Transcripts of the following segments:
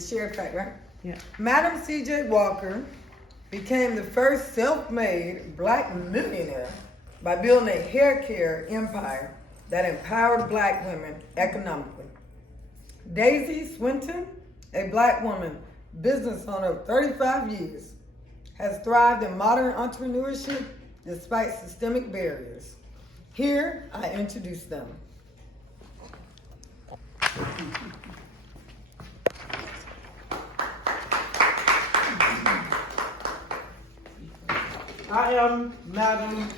Share fact, right? Yeah. Madam C.J. Walker became the first self-made black millionaire by building a hair care empire that empowered black women economically. Daisy Swinton, a black woman business owner of 35 years, has thrived in modern entrepreneurship despite systemic barriers. Here, I introduce them. I am Madam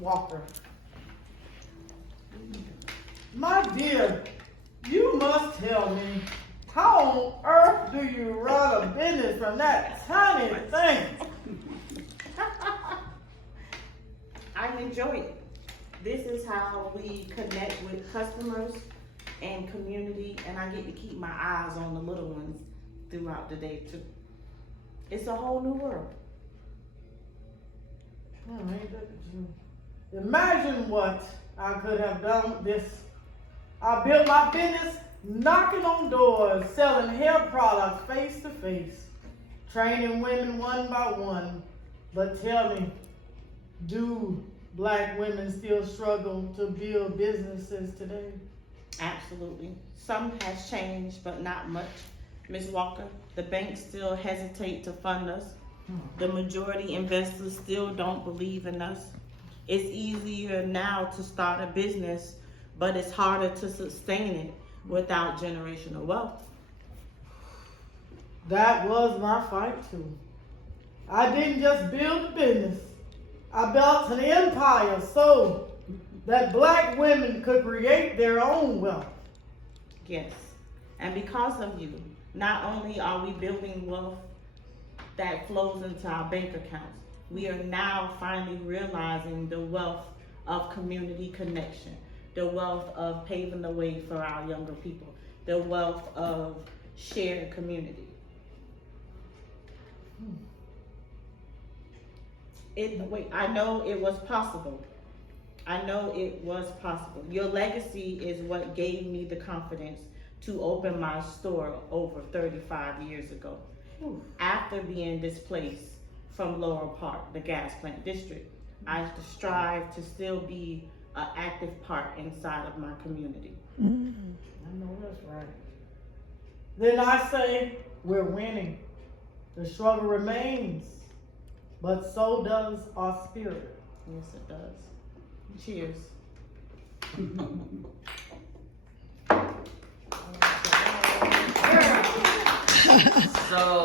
Walker. My dear, you must tell me, how on earth do you run a business from that tiny thing? I enjoy it. This is how we connect with customers and community, and I get to keep my eyes on the little ones throughout the day too. It's a whole new world. Oh, ain't that the truth? Imagine what I could have done with this. I built my business knocking on doors, selling hair products face to face, training women one by one. But tell me, do black women still struggle to build businesses today? Absolutely. Some has changed, but not much. Ms. Walker, the banks still hesitate to fund us. The majority investors still don't believe in us. It's easier now to start a business, but it's harder to sustain it without generational wealth. That was my fight too. I didn't just build a business. I built an empire so that black women could create their own wealth. Yes, and because of you, not only are we building wealth that flows into our bank accounts, we are now finally realizing the wealth of community connection, the wealth of paving the way for our younger people, the wealth of shared community. I know it was possible. I know it was possible. Your legacy is what gave me the confidence to open my store over 35 years ago. After being displaced from Laurel Park, the gas plant district, I strive to still be an active part inside of my community. I know that's right. Then I say we're winning. The struggle remains, but so does our spirit. Yes, it does. Cheers. So